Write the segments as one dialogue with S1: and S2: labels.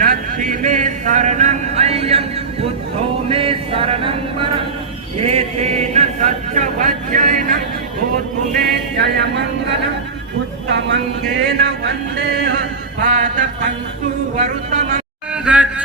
S1: නත්ති මේ සරණං අයං බුද්ධෝ මේ සරණං වරං ඒතේන සච්ච වජ්ජයන හෝතු මේ ජය මංගලං උත්තමංගේන වන්දේහ පාද පංසු වරුතමං ගච්ඡ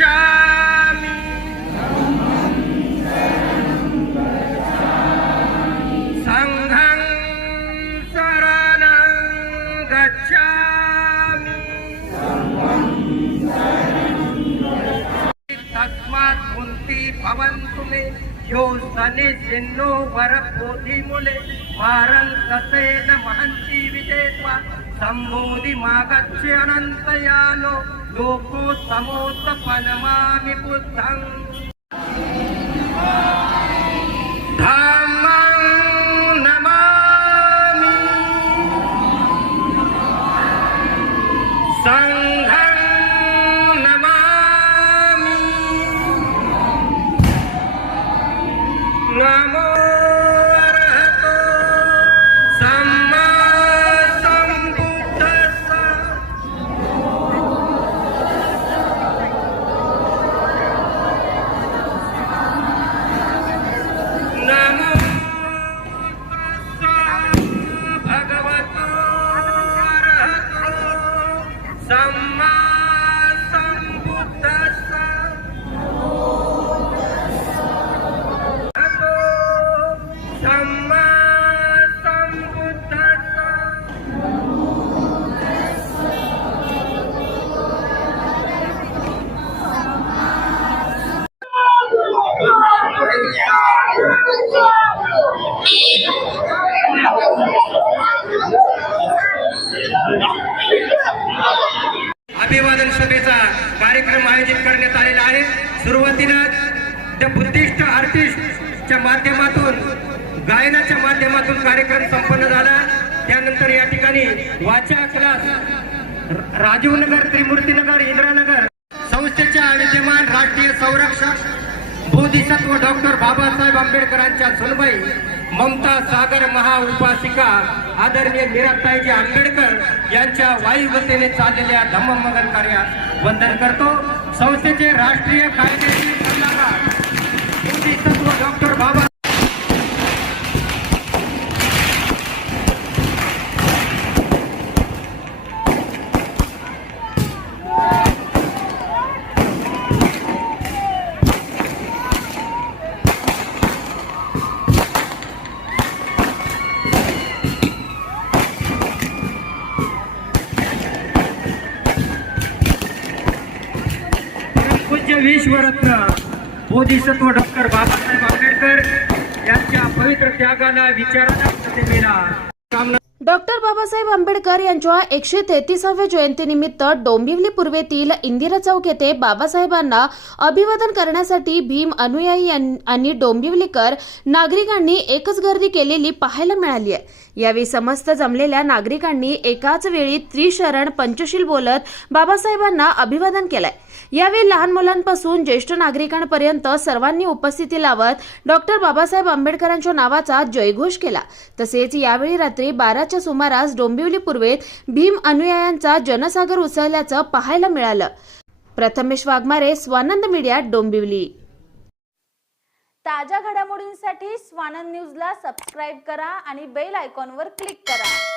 S1: कुन्ती भवन्तु मे यो सनि सिन्नो वरपोधिमुले मारं कसेन महन्ति विजेत्वा सम्मोदि मागच्छे अनन्तयानो लोकोत्तमोत्तपनमामि बुद्धम् धम्मं Sama सुरुवातीला त्या बुद्धिस्ट आर्टिस्टच्या माध्यमातून गायनाच्या माध्यमातून कार्यक्रम संपन्न झाला. त्यानंतर या ठिकाणी वाचा क्लास राजीवनगर त्रिमूर्तीनगर इंद्रानगर संस्थेच्या विद्यमान राष्ट्रीय संरक्षक बोधिसत्व डॉक्टर बाबासाहेब आंबेडकरांच्या सुनबाई ममता सागर महाउपासिका आदरणीय मीराताईजी आंबेडकर यांच्या वायुगतीने चाललेल्या धम्ममगन कार्यात वंदन करतो. संस्थेचे राष्ट्रीय कायदेशीर सल्लागार पूज्य विश्वरत्न बोधिसत्व डॉक्टर बाबासाहेब आंबेडकर यांच्या पवित्र त्यागाला विचारांना प्रतिमेला कामना
S2: डॉक्टर बाबासाहेब आंबेडकर यांच्या एकशे तेहतीसाव्या जयंतीनिमित्त डोंबिवली पूर्वेतील इंदिरा चौक येथे बाबासाहेबांना अभिवादन करण्यासाठी भीम अनुयायी आणि डोंबिवलीकर नागरिकांनी एकच गर्दी केलेली पाहायला मिळाली आहे. यावेळी समस्त जमलेल्या नागरिकांनी एकाच वेळी त्रिशरण पंचशील बोलत बाबासाहेबांना अभिवादन केलंय. यावेळी लहान मुलांपासून ज्येष्ठ नागरिकांपर्यंत सर्वांनी उपस्थिती लावत डॉक्टर बाबासाहेब आंबेडकरांच्या नावाचा जयघोष केला. तसेच यावेळी रात्री बाराच्या सुमारास डोंबिवली पूर्वेत भीम अनुयायांचा जनसागर उसळल्याचं पाहायला मिळालं. प्रथमेश वाघमारे स्वानंद मीडिया डोंबिवली.
S3: ताज्या घडामोडींसाठी स्वानंद न्यूजला सबस्क्राईब करा आणि बेल आयकॉनवर क्लिक करा.